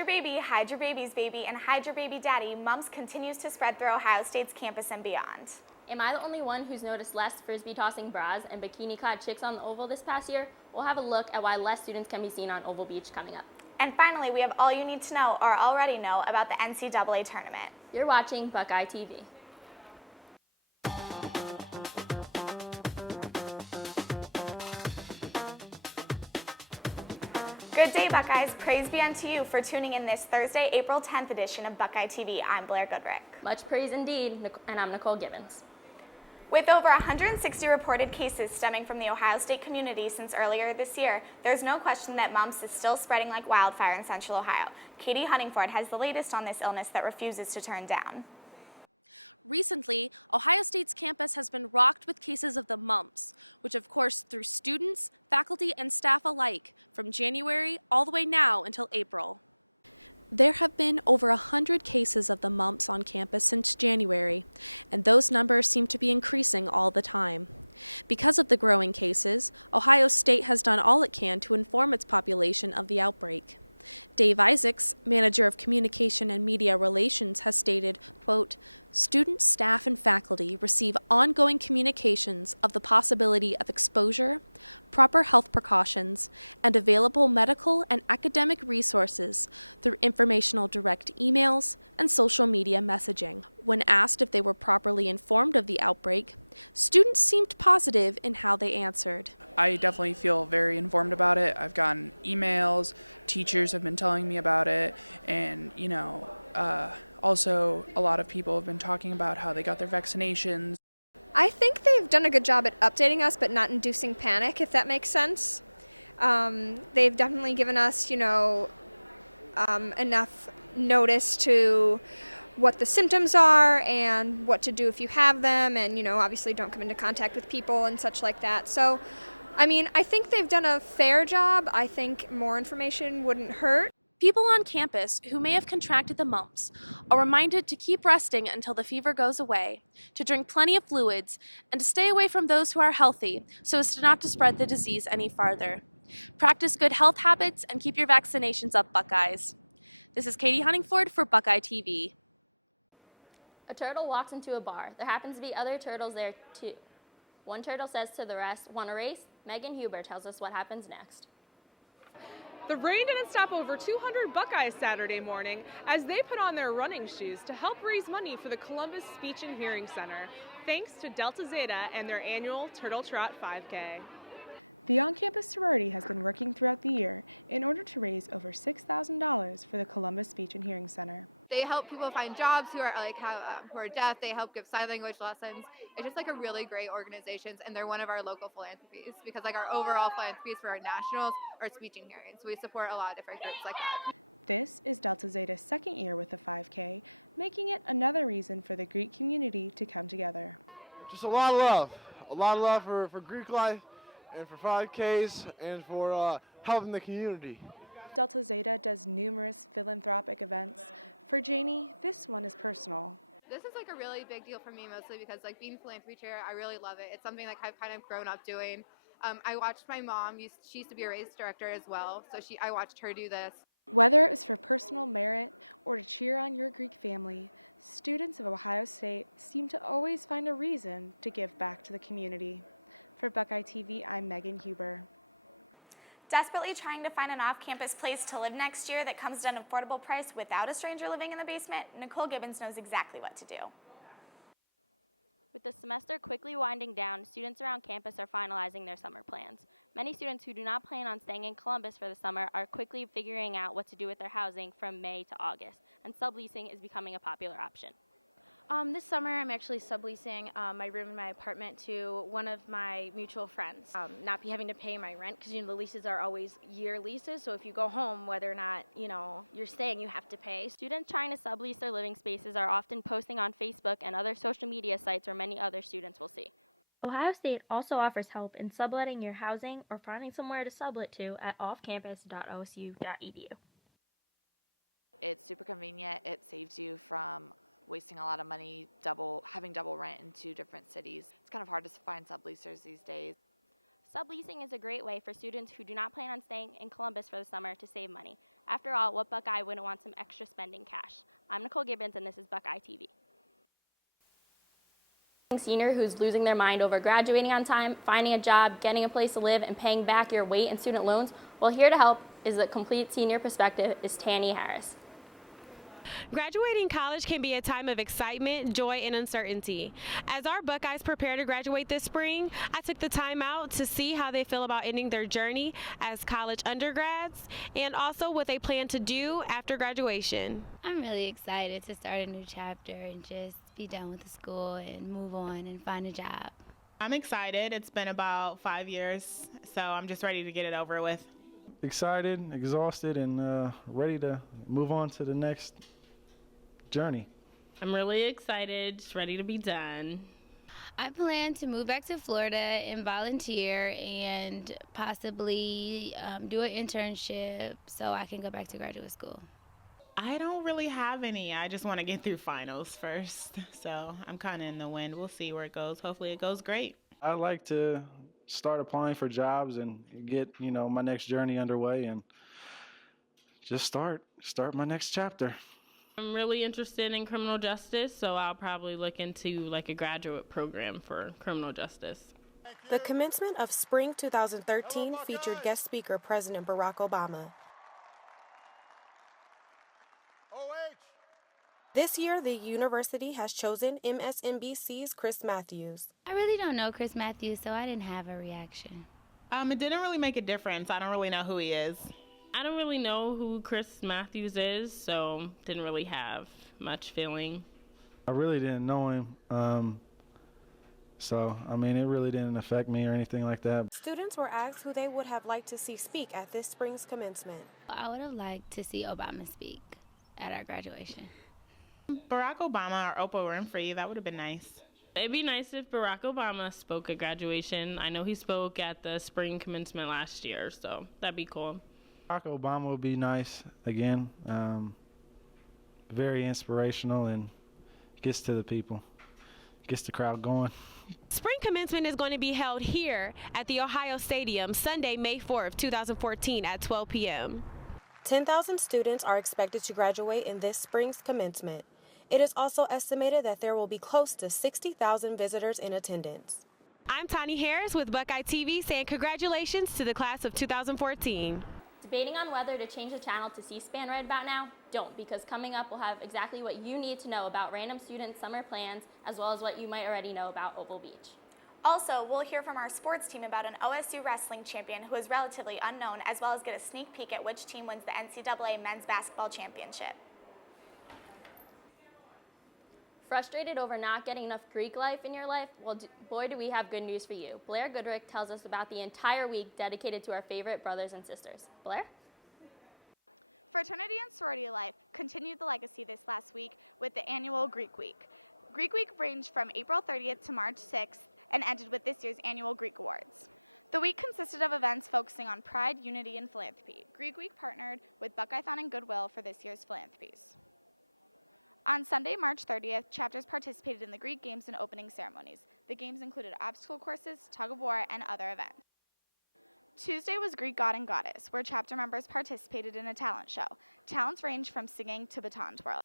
Your baby, hide your baby's baby, and hide your baby daddy, mumps continues to spread through Ohio State's campus and beyond. Am I the only one who's noticed less frisbee-tossing bras and bikini-clad chicks on the Oval this past year? We'll have a look at why less students can be seen on Oval Beach coming up. And finally, we have all you need to know or already know about the NCAA tournament. You're watching Buckeye TV. Good day, Buckeyes. Praise be unto you for tuning in this Thursday, April 10th edition of Buckeye TV. I'm Blair Goodrick. Much praise indeed, and I'm Nicole Gibbons. With over 160 reported cases stemming from the Ohio State community since earlier this year, there's no question that mumps is still spreading like wildfire in Central Ohio. Katie Huntingford has the latest on this illness that refuses to turn down. Recently, Ohio State's campus has been rocked with cases of the mumps, which of course threw students, faculty, and staff alike from January all the way now until April. There have been over 100 cases of the mumps on campus since January, and those numbers seem to be increasing all the time. Because of the growing cases, Ohio State has done all it can to inform its population of the outbreak. Dave Isaacs, manager of communication and media relations, has stated, quote, "Students, staff, and faculty receive ongoing communications of the possibility of exposure, proper health precautions, and available medical and academic resources through informational direct emails and social media messaging. When asked if they were properly informed of the outbreak, students seemed positive in how they answered. I definitely feel very informed about it. I've gotten emails, teachers have been telling me about it, and, also a lot of people have been talking about how they got their vaccinations. I think they've done a good job at updating us, but not inducing panic, if that makes sense. They've definitely given us, enough notice to what the symptoms are and what to do if you have them, and, obviously don't come into contact with people and such like that. So, I think they've done a fair job. I think more information wouldn't hurt. People on campus who may have contracted the mumps are reminded to keep resting until the fever goes away, to drink plenty of fluids, and to stay away from those who are healthy so as to not to spread the disease any farther. Practice good health habits and keep your vaccinations up, Buckeyes. This is Katie Huntingford for Buckeye TV. A turtle walks into a bar. There happens to be other turtles there too. One turtle says to the rest, "Want a race?" Megan Huber tells us what happens next. The rain didn't stop over 200 Buckeyes Saturday morning as they put on their running shoes to help raise money for the Columbus Speech and Hearing Center, thanks to Delta Zeta and their annual Turtle Trot 5K. The on-campus sorority has been working throughout the year in order to raise over $6,000 for the Columbus Speech and Hearing Center. They help people find jobs who are who are deaf. They help give sign language lessons. It's just a really great organization, and they're one of our local philanthropies because our overall philanthropies for our nationals are speech and hearing. So we support a lot of different groups like that. This is Delta Zeta's second year with the 5K, making it another reason for the Greek community to come together. Just a lot of love for Greek life and for 5Ks and for helping the community. Delta Zeta does numerous philanthropic events. For Janie, this one is personal. This is a really big deal for me, mostly because being philanthropy chair, I really love it. It's something I've kind of grown up doing. I watched my mom, she used to be a race director as well, so I watched her do this. Whether it was for personal merit or to cheer on your Greek family, students of Ohio State seem to always find a reason to give back to the community. For Buckeye TV, I'm Megan Huber. Desperately trying to find an off-campus place to live next year that comes at an affordable price without a stranger living in the basement, Nicole Gibbons knows exactly what to do. With the semester quickly winding down, students around campus are finalizing their summer plans. Many students who do not plan on staying in Columbus for the summer are quickly figuring out what to do with their housing from May to August, and subleasing is becoming a popular option. This summer, I'm actually subleasing my room in my apartment to one of my mutual friends. Not be having to pay my rent because the leases are always year leases. So if you go home, whether or not you're staying, you have to pay. Students trying to sublease their living spaces are often posting on Facebook and other social media sites where many other students will see. Ohio State also offers help in subletting your housing or finding somewhere to sublet to at offcampus.osu.edu. It's super convenient. It saves you from wasting a lot of money having double rent in two different cities. It's kind of hard to find subleasers these days. Subleasing is a great way for students who do not plan on staying in Columbus for the summer to save money. After all, what Buckeye wouldn't want some extra spending cash? I'm Nicole Gibbons, and this is Buckeye TV. Senior who's losing their mind over graduating on time, finding a job, getting a place to live, and paying back your weight and student loans? Well, here to help is the complete senior perspective is Tanny Harris. Graduating college can be a time of excitement, joy, and uncertainty. As our Buckeyes prepare to graduate this spring, I took the time out to see how they feel about ending their journey as college undergrads and also what they plan to do after graduation. I'm really excited to start a new chapter and just be done with the school and move on and find a job. I'm excited. It's been about 5 years, so I'm just ready to get it over with. Excited, exhausted, and ready to move on to the next journey. I'm really excited, just ready to be done. I plan to move back to Florida and volunteer and possibly do an internship so I can go back to graduate school. I don't really have any. I just want to get through finals first, so I'm kind of in the wind. We'll see where it goes. Hopefully it goes great. I like to start applying for jobs and get, my next journey underway and just start my next chapter. I'm really interested in criminal justice, so I'll probably look into like a graduate program for criminal justice. The commencement of Spring 2013 featured guest speaker President Barack Obama. This year, the university has chosen MSNBC's Chris Matthews. I really don't know Chris Matthews, so I didn't have a reaction. It didn't really make a difference. I don't really know who he is. I don't really know who Chris Matthews is, so didn't really have much feeling. I really didn't know him, so it really didn't affect me or anything like that. Students were asked who they would have liked to see speak at this spring's commencement. I would have liked to see Obama speak at our graduation. Barack Obama or Oprah Winfrey, that would have been nice. It'd be nice if Barack Obama spoke at graduation. I know he spoke at the spring commencement last year, so that'd be cool. Barack Obama would be nice again. Very inspirational and gets to the people, gets the crowd going. Spring commencement is going to be held here at the Ohio Stadium Sunday, May 4th, 2014 at 12 p.m. 10,000 students are expected to graduate in this spring's commencement. It is also estimated that there will be close to 60,000 visitors in attendance. I'm Tani Harris with Buckeye TV saying congratulations to the class of 2014. Debating on whether to change the channel to C-SPAN right about now? Don't, because coming up we'll have exactly what you need to know about random student summer plans, as well as what you might already know about Opal Beach. Also, we'll hear from our sports team about an OSU wrestling champion who is relatively unknown, as well as get a sneak peek at which team wins the NCAA men's basketball championship. Frustrated over not getting enough Greek life in your life? Well, boy, do we have good news for you. Blair Goodrick tells us about the entire week dedicated to our favorite brothers and sisters. Blair? Fraternity and sorority life continued the legacy this last week with the annual Greek Week. Greek Week ranged from April 30th to March 6th and ended with this year's annual Greek Awards. The week consisted of events focusing on pride, unity, and philanthropy. Greek Week partnered with Buckeye-thon and Goodwill for this year's philanthropies. On Sunday, March 30th, chapters participated in the Greek Games and opening ceremonies. The games included obstacle courses, tug of war, and other events. Tuesday was Greek God and Goddess, where chapter members participated in a talent show. Talents ranged from singing to baton twirling.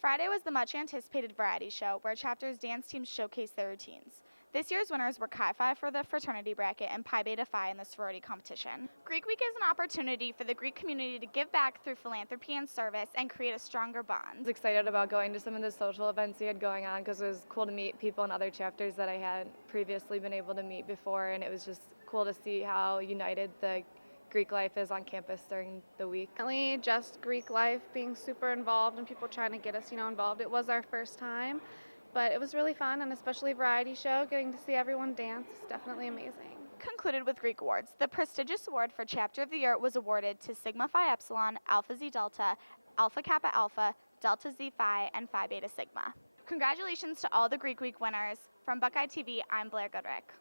Friday was the much-anticipated variety show, where chapters' dance teams showcased their routines. This year's winners were Chi Phi for the fraternity bracket and Pi Beta Phi in the sorority competition. Greek Week is an opportunity for the Greek community to give back through philanthropy and service and create a stronger bond. I was excited about going to some of the social events we had going on because it was cool to meet people in other chapters that I hadn't previously been able to meet before, and it was just cool to see how united the Greek life is on campus during the week. Just Greek life, being super involved and people trying to get us, involved. It was our first time, but it was really fun, and especially variety show, getting to see everyone dance is definitely amazing. Concluded with Greek Awards. The prestigious award for Chapter of the Year was awarded to Sigma Phi Epsilon, Alpha Xi Delta, Alpha Kappa Alpha, Delta Xi Phi, and Phi Beta Sigma. Congratulations to all the Greek Week winners. From Buckeye TV, I'm Blair Goodrick.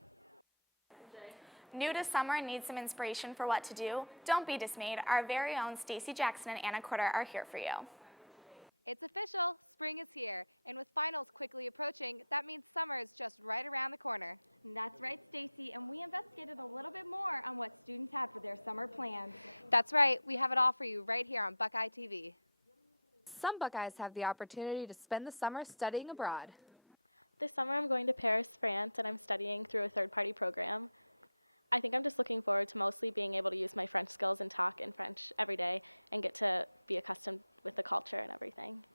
New to summer and need some inspiration for what to do? Don't be dismayed. Our very own Stacy Jackson and Anna Corder are here for you. It's official, spring is here, and with finals quickly approaching, that means summer is just right around the corner. That's right, Stacy, and we investigated a little bit more on what students had for their summer plans. That's right, we have it all for you right here on Buckeye TV. Some Buckeyes have the opportunity to spend the summer studying abroad. This summer I'm going to Paris, France, and I'm studying through a third-party program. I think I'm just looking forward to mostly being able to use my French skills and talk in French every day and get to be accustomed with the culture and everything.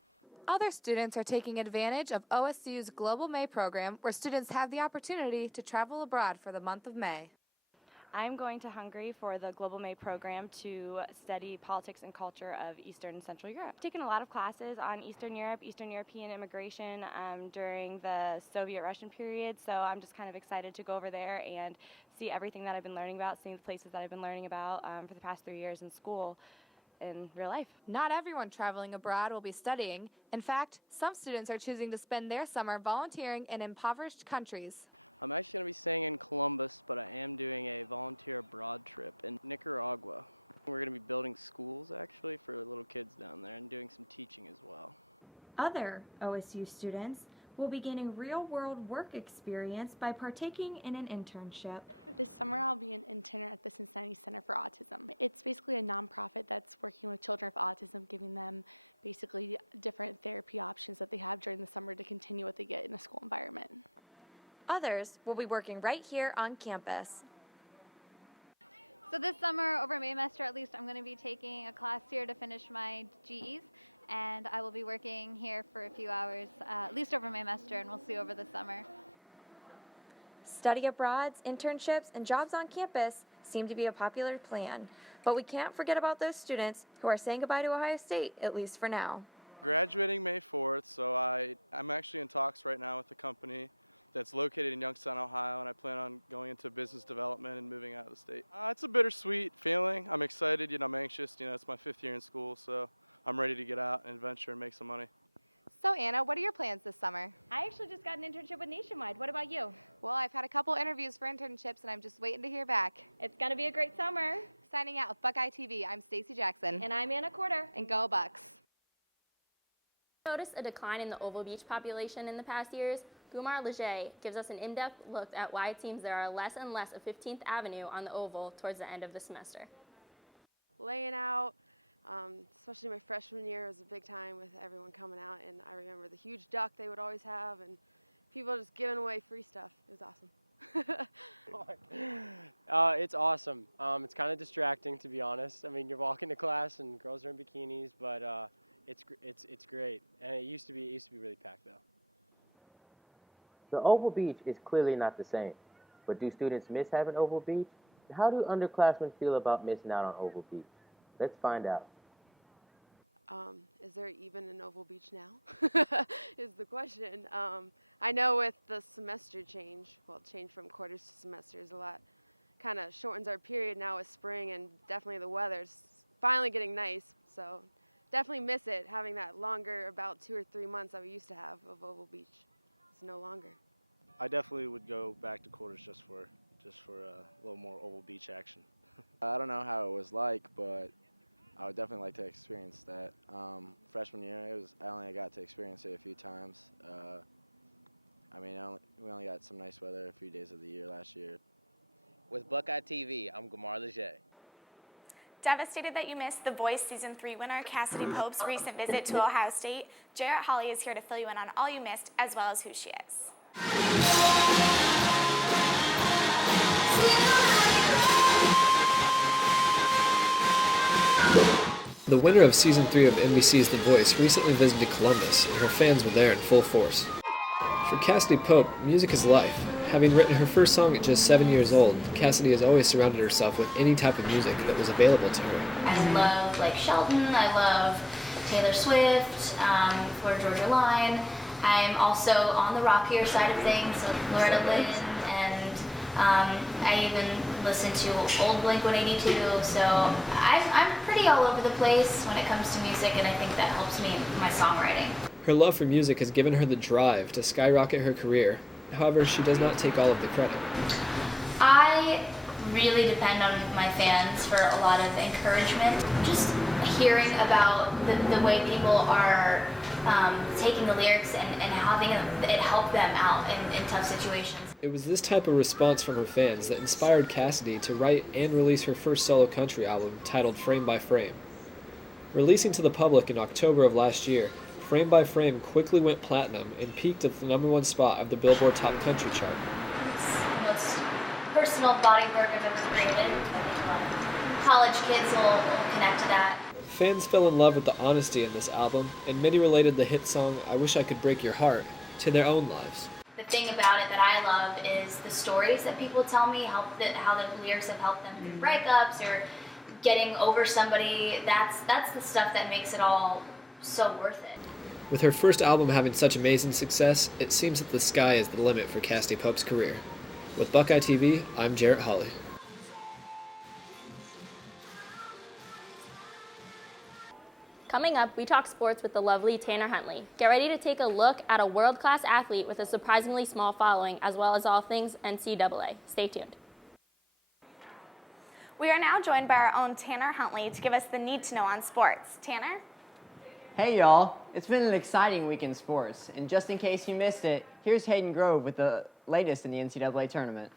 Other students are taking advantage of OSU's Global May program, where students have the opportunity to travel abroad for the month of May. I'm going to Hungary for the Global May program to study politics and culture of Eastern and Central Europe. I've taken a lot of classes on Eastern Europe, Eastern European immigration during the Soviet-Russian period, so I'm just kind of excited to go over there and see everything that I've been learning about, seeing the places that I've been learning about for the past 3 years in school in real life. Not everyone traveling abroad will be studying. In fact, some students are choosing to spend their summer volunteering in impoverished countries. I'm actually going to be staying in Columbus, but I am doing a volunteer abroad trip in Nicaragua. We're going to be building schools, actually, for little kids down there and doing some teaching as well. Other OSU students will be gaining real-world work experience by partaking in an internship. This summer I'll be an intern at the Cincinnati Center for Autism. It's basically a nonprofit that's working with children with autism, giving them basically different therapy options that they have during the summer to continue what they get in a school environment. Others will be working right here on campus. So this summer, over Maymester at least, I'm going to be taking a class here to finish my GEs, and I will be working here for a few hours, at least over Maymester, and we'll see over the summer. Study abroads, internships, and jobs on campus seem to be a popular plan, but we can't forget about those students who are saying goodbye to Ohio State, at least for now. Graduating May 4th, so I'm actually in talks right now with a company that's located in Youngstown, Ohio, and I plan on going into business development and moving out of the state. It's a bittersweet feeling. I'm excited, I'm anxious. It's my 5th year in school, so I'm ready to get out and adventure and make some money. So Anna, what are your plans this summer? I actually just got an internship with Nationwide. What about you? Well, I've had a couple interviews for internships, and I'm just waiting to hear back. It's going to be a great summer. Signing out with Buckeye TV, I'm Stacy Jackson. And I'm Anna Corder. And go Bucks. Noticed a decline in the Oval Beach population in the past years. Gumar Leger gives us an in-depth look at why it seems there are less and less of 15th Avenue on the Oval towards the end of the semester. Laying out, especially my freshman year, was a big time with everyone coming out, and I remember the huge duck they would always have and people just giving away free stuff. It was awesome. It's awesome. It's kind of distracting, to be honest. I mean, you're walking to class and girls are in bikinis, but it's great. And it used to be really packed though. The Oval Beach is clearly not the same, but do students miss having Oval Beach? How do underclassmen feel about missing out on Oval Beach? Let's find out. Is there even an Oval Beach now? Is the question. I know with the semester change from quarters to semesters a lot, kind of shortens our period now with spring, and definitely the weather's finally getting nice, so definitely miss it, having that longer, about 2 or 3 months that we used to have of Oval Beach. It's no longer. I definitely would go back to quarters just for a little more Oval Beach action. I don't know how it was like, but I would definitely like to experience that. Freshman year, I only got to experience it a few times. We only got some nice weather a few days of the year last year. With Buckeye TV, I'm Gumar Leger. Devastated that you missed The Voice Season 3 winner Cassidy Pope's recent visit to Ohio State, Jarrett Hawley is here to fill you in on all you missed, as well as who she is. The winner of Season 3 of NBC's The Voice recently visited Columbus, and her fans were there in full force. For Cassidy Pope, music is life. Having written her first song at just 7 years old, Cassidy has always surrounded herself with any type of music that was available to her. I love Shelton, I love Taylor Swift, for Georgia Line. I'm also on the rockier side of things, so Loretta Lynn, and I even listen to old Blink-182, so I'm pretty all over the place when it comes to music, and I think that helps me in my songwriting. Her love for music has given her the drive to skyrocket her career. However, she does not take all of the credit. I really depend on my fans for a lot of encouragement. Just hearing about the way people are taking the lyrics and having it help them out in tough situations. It was this type of response from her fans that inspired Cassidy to write and release her first solo country album titled Frame by Frame. Releasing to the public in October of last year, Frame by Frame quickly went platinum and peaked at the #1 spot of the Billboard Top Country chart. It's the most personal body work I've ever created. I think a lot of college kids will connect to that. Fans fell in love with the honesty in this album, and many related the hit song I Wish I Could Break Your Heart to their own lives. The thing about it that I love is the stories that people tell me, how the lyrics have helped them through breakups or getting over somebody. That's the stuff that makes it all so worth it. With her first album having such amazing success, it seems that the sky is the limit for Cassidy Pope's career. With Buckeye TV, I'm Jarrett Hawley. Coming up, we talk sports with the lovely Tanner Huntley. Get ready to take a look at a world-class athlete with a surprisingly small following, as well as all things NCAA. Stay tuned. We are now joined by our own Tanner Huntley to give us the need-to-know on sports. Tanner? Hey y'all, it's been an exciting week in sports, and just in case you missed it, here's Hayden Grove with the latest in the NCAA tournament.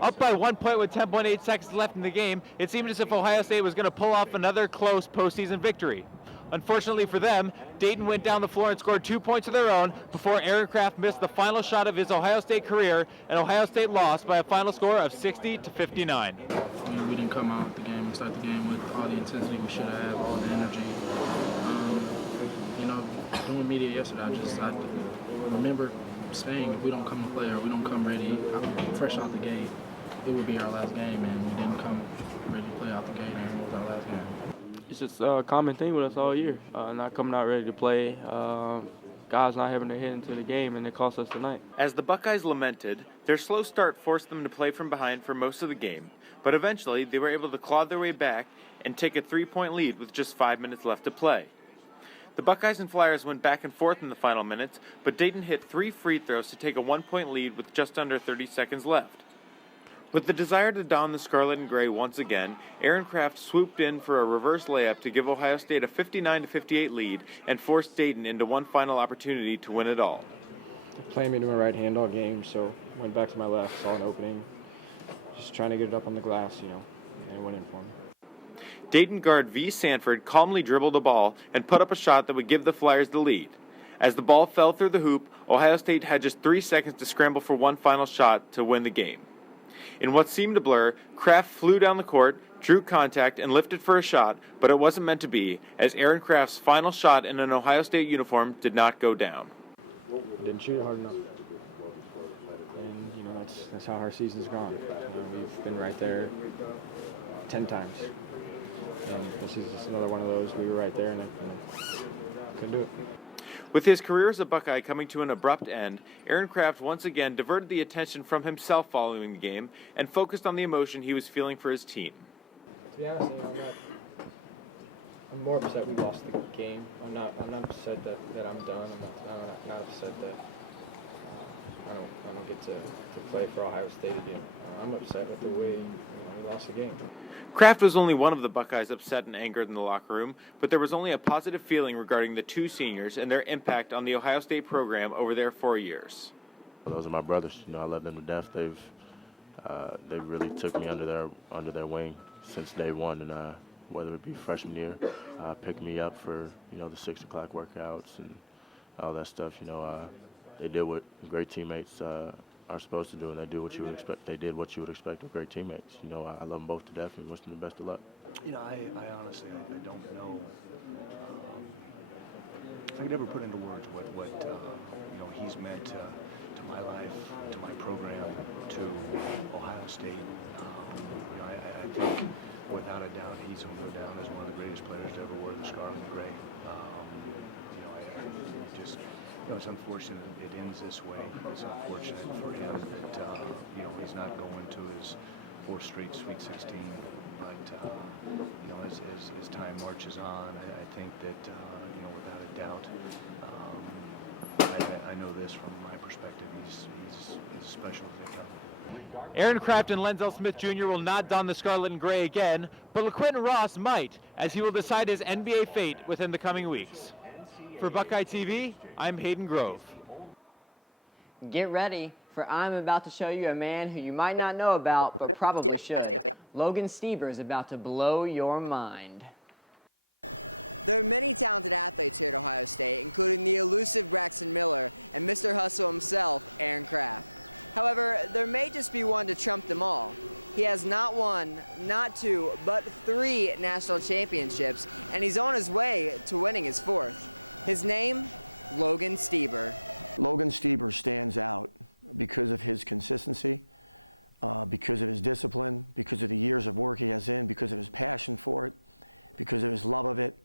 Up by 1 point with 10.8 seconds left in the game, it seemed as if Ohio State was going to pull off another close postseason victory. Unfortunately for them, Dayton went down the floor and scored 2 points of their own before Aaron Craft missed the final shot of his Ohio State career, and Ohio State lost by a final score of 60-59. We didn't come out the game and start the game with all the intensity we should have, all the energy. Doing media yesterday, I remember saying if we don't come to play or we don't come ready fresh out the gate, it would be our last game, and we didn't come ready to play out the gate, and it was our last game. It's just a common thing with us all year, not coming out ready to play, guys not having their head into the game, and it cost us tonight. As the Buckeyes lamented, their slow start forced them to play from behind for most of the game, but eventually they were able to claw their way back and take a 3-point lead with just 5 minutes left to play. The Buckeyes and Flyers went back and forth in the final minutes, but Dayton hit 3 free throws to take a 1-point lead with just under 30 seconds left. With the desire to don the scarlet and gray once again, Aaron Craft swooped in for a reverse layup to give Ohio State a 59-58 lead and forced Dayton into one final opportunity to win it all. Dayton guard V. Sanford calmly dribbled the ball and put up a shot that would give the Flyers the lead. As the ball fell through the hoop, Ohio State had just 3 seconds to scramble for one final shot to win the game. In what seemed a blur, Kraft flew down the court, drew contact, and lifted for a shot, but it wasn't meant to be, as Aaron Kraft's final shot in an Ohio State uniform did not go down. With his career as a Buckeye coming to an abrupt end, Aaron Craft once again diverted the attention from himself following the game and focused on the emotion he was feeling for his team. To be honest, I'm more upset we lost the game. I'm not upset that I'm done. I'm not upset that I don't get to play for Ohio State again. I'm upset with the way we lost the game. Kraft was only one of the Buckeyes upset and angered in the locker room, but there was only a positive feeling regarding the two seniors and their impact on the Ohio State program over their 4 years. Those are my brothers. I love them to death. They really took me under their wing since day one, and whether it be freshman year, picked me up for the 6 o'clock workouts and all that stuff. They did what great teammates are supposed to do, and they do what you would expect. They did what you would expect of great teammates. I love them both to death and wish them the best of luck. Aaron Craft and Lenzel Smith Jr. will not don the scarlet and gray again, but LaQuinton Ross might, as he will decide his NBA fate within the coming weeks. For Buckeye TV, I'm Hayden Grove. Get ready, for I'm about to show you a man who you might not know about, but probably should. Logan Stieber is about to blow your mind. There are many talented athletes here at Ohio State, including the elusive Braxton Miller and Mr. Hustle himself, Aaron Kraft. However, there may just be one to trump them all. He has not one, not two, but 3 national championships, and he's on his way to winning his 4th. His name, Logan Stieber. Logan Stieber stands out because of his consistency, because of his discipline, because of the years of work he has in, because of his passion for it, because of his love of it.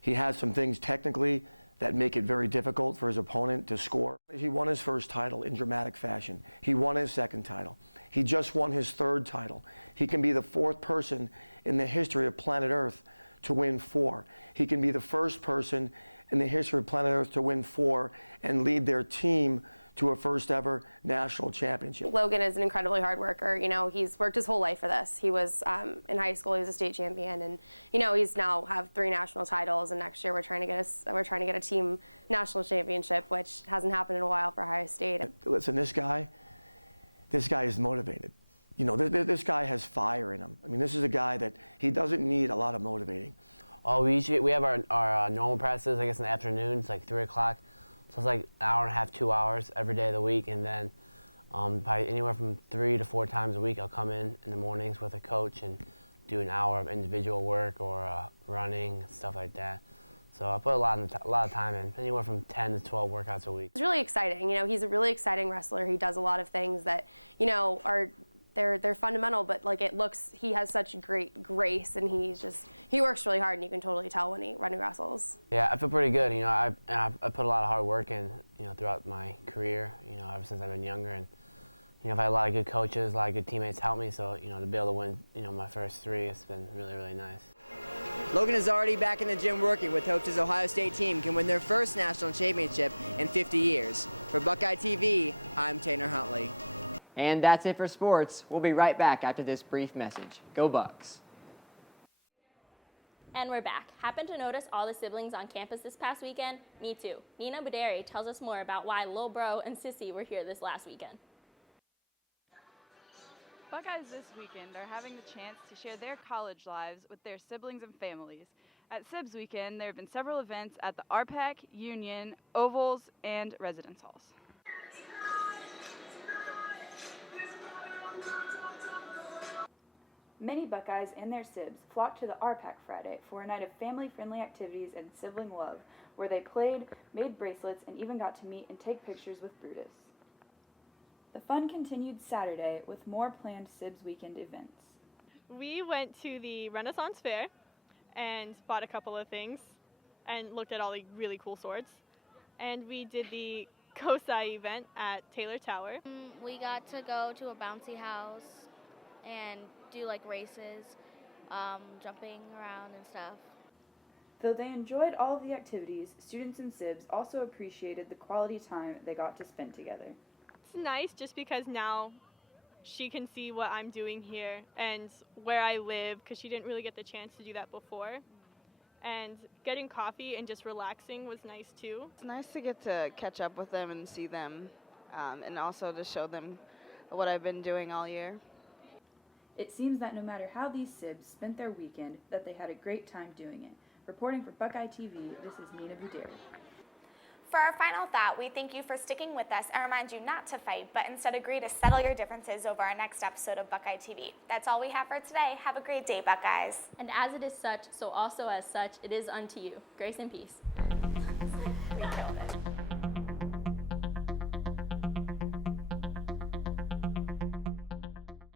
He has some things technically that make it very difficult for his opponent to score. He won his first title in dramatic fashion. He won his second title. He just won his 3rd title. He can be the 4th person in the history of planet Earth to win 4. He can be the first person in the history of planet Earth to win 4 and lead their team to a first ever national championship. Logan is an incredibly hard worker. You know, he's worked his whole life for this. He was in high school, he was a state champion, and you know, he's now have 3 national titles. And next year we're trying to get a team national championship, which hasn't happened in a while for Ohio State. Listen, this guy is motivated. You know, this guy has fire in him. I mean, this is a guy that he doesn't need a lot of motivating. Oh, we have our normal practices, I guess, in the afternoons, like 3 o'clock. So it's like an hour and a half, 2 hours every day of the week, and then probably anywhere from 3 to 4 times a week I'll come in the mornings with a coach and do an hour of individual work or running, stuff like that. So I put a lot of time in, anywhere from 10 to 12 workouts a week. It's really exciting. You know, he's a really exciting wrestler. He does a lot of things that, you know, they're fundamental, but like he has such great grace, and he works really hard, and you can totally tell when he wrestles. Yeah, I feel pretty good. You know, I put a lot of hard work in, you know, throughout my career, you know, ever since I've been younger, and you know, I've had a lot of good coaches, a lot of good teammates help me, so you know, to be able to win, you know, my first 3, it's been really, really nice. Logan is already back in the gym working with hopes his Ohio State team can win their first national championship in 50 years. For Buckeye TV, I'm Tanner Huntley. And that's it for sports. We'll be right back after this brief message. Go Bucks. And we're back. Happened to notice all the siblings on campus this past weekend? Me too. Nina Buderi tells us more about why Lil Bro and Sissy were here this last weekend. Buckeyes this weekend are having the chance to share their college lives with their siblings and families. At Sibs Weekend, there have been several events at the RPAC, Union, Ovals, and residence halls. Many Buckeyes and their Sibs flocked to the RPAC Friday for a night of family-friendly activities and sibling love, where they played, made bracelets, and even got to meet and take pictures with Brutus. The fun continued Saturday with more planned Sibs Weekend events. We went to the Renaissance Fair and bought a couple of things and looked at all the really cool swords. And we did the COSI event at Taylor Tower. We got to go to a bouncy house and do like races, jumping around and stuff. Though they enjoyed all of the activities, students and Sibs also appreciated the quality time they got to spend together. It's nice just because now she can see what I'm doing here and where I live, because she didn't really get the chance to do that before. And getting coffee and just relaxing was nice too. It's nice to get to catch up with them and see them, and also to show them what I've been doing all year. It seems that no matter how these Sibs spent their weekend, that they had a great time doing it. Reporting for Buckeye TV, this is Nina Buderi. For our final thought, we thank you for sticking with us and remind you not to fight, but instead agree to settle your differences over our next episode of Buckeye TV. That's all we have for today. Have a great day, Buckeyes. And as it is such, so also as such, it is unto you. Grace and peace. We killed it.